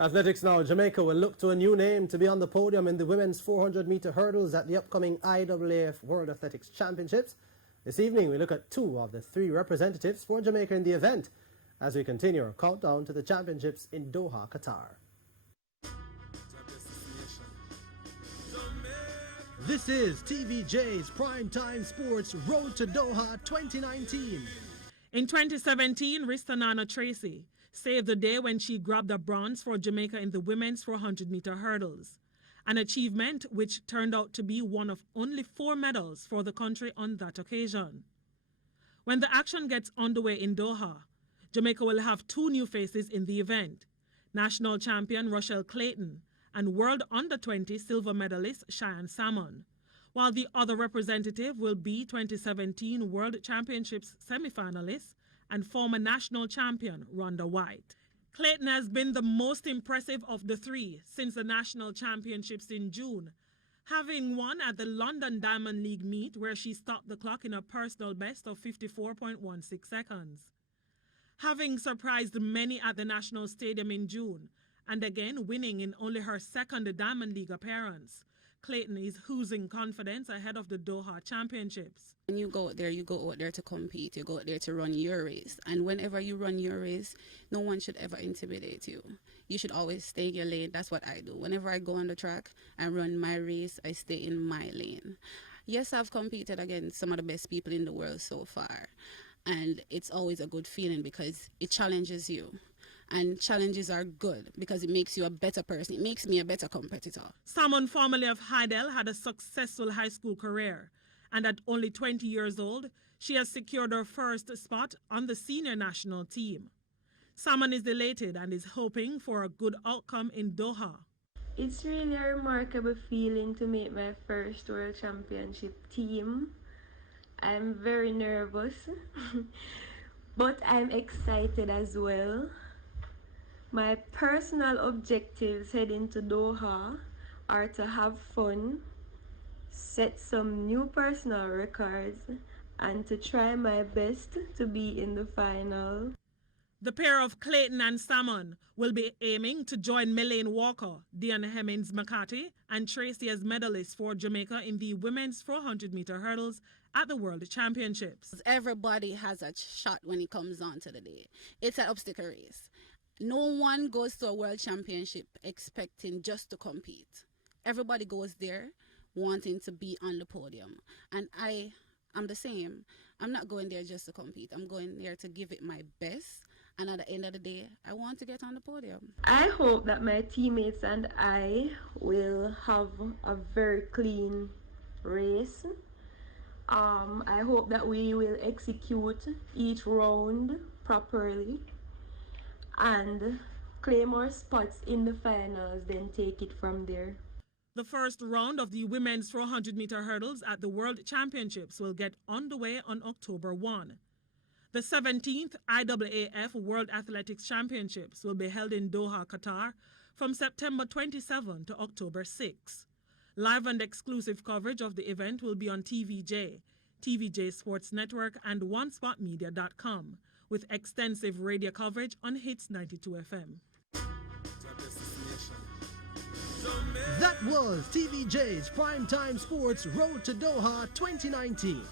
Athletics now. Jamaica will look to a new name to be on the podium in the women's 400-meter hurdles at the upcoming IAAF World Athletics Championships. This evening, we look at 2 of the 3 representatives for Jamaica in the event as we continue our countdown to the championships in Doha, Qatar. This is TVJ's Primetime Sports Road to Doha 2019. In 2017, Ristanana Tracy saved the day when she grabbed a bronze for Jamaica in the women's 400-meter hurdles, an achievement which turned out to be one of only 4 medals for the country on that occasion. When the action gets underway in Doha, Jamaica will have 2 new faces in the event, national champion Rochelle Clayton and World Under-20 silver medalist Cheyenne Salmon, while the other representative will be 2017 World Championships semi-finalist and former national champion Rhonda White. Clayton has been the most impressive of the 3 since the national championships in June, having won at the London Diamond League meet where she stopped the clock in a personal best of 54.16 seconds. Having surprised many at the National Stadium in June, and again winning in only her 2nd Diamond League appearance, Clayton is oozing confidence ahead of the Doha Championships. When you go out there to compete, you go out there to run your race. And whenever you run your race, no one should ever intimidate you. You should always stay in your lane. That's what I do. Whenever I go on the track and run my race, I stay in my lane. Yes, I've competed against some of the best people in the world so far. And it's always a good feeling because it challenges you. And challenges are good because it makes you a better person. It makes me a better competitor. Salmon, formerly of Heidel, had a successful high school career. And at only 20 years old, she has secured her first spot on the senior national team. Salmon is elated and is hoping for a good outcome in Doha. It's really a remarkable feeling to make my first World Championship team. I'm very nervous, but I'm excited as well. My personal objectives heading to Doha are to have fun, set some new personal records, and to try my best to be in the final. The pair of Clayton and Salmon will be aiming to join Melaine Walker, Diana Hemmings-McCarthy, and Tracy as medalists for Jamaica in the women's 400-meter hurdles at the World Championships. Everybody has a shot when it comes on to the day. It's an obstacle race. No one goes to a World Championship expecting just to compete. Everybody goes there wanting to be on the podium. And I'm the same. I'm not going there just to compete. I'm going there to give it my best. And at the end of the day, I want to get on the podium. I hope that my teammates and I will have a very clean race. I hope that we will execute each round properly and claim our spots in the finals, then take it from there. The first round of the women's 400-meter hurdles at the World Championships will get underway on October 1. The 17th IAAF World Athletics Championships will be held in Doha, Qatar from September 27 to October 6. Live and exclusive coverage of the event will be on TVJ, TVJ Sports Network, and OneSpotMedia.com, with extensive radio coverage on Hits 92 FM. That was TVJ's Primetime Sports Road to Doha 2019.